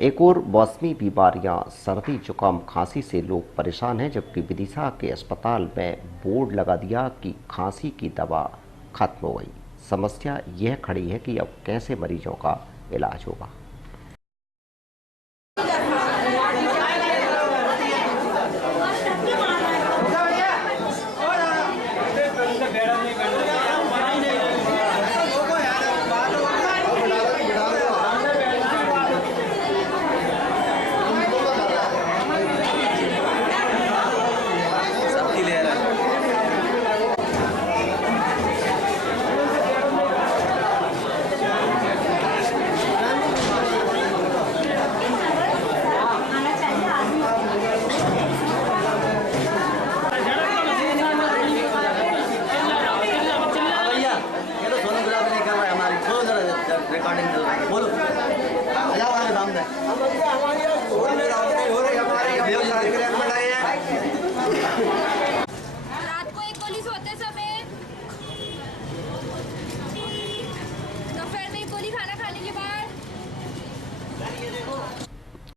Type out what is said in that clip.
एक और मौसमी बीमारियां सर्दी जुकाम खांसी से लोग परेशान हैं, जबकि विदिशा के अस्पताल में बोर्ड लगा दिया कि खांसी की दवा खत्म हो गई। समस्या यह खड़ी है कि अब कैसे मरीजों का इलाज होगा। रिकॉर्डिंग चल रही है, बोलो जाओ आगे सामने रात को एक गोली सोते समय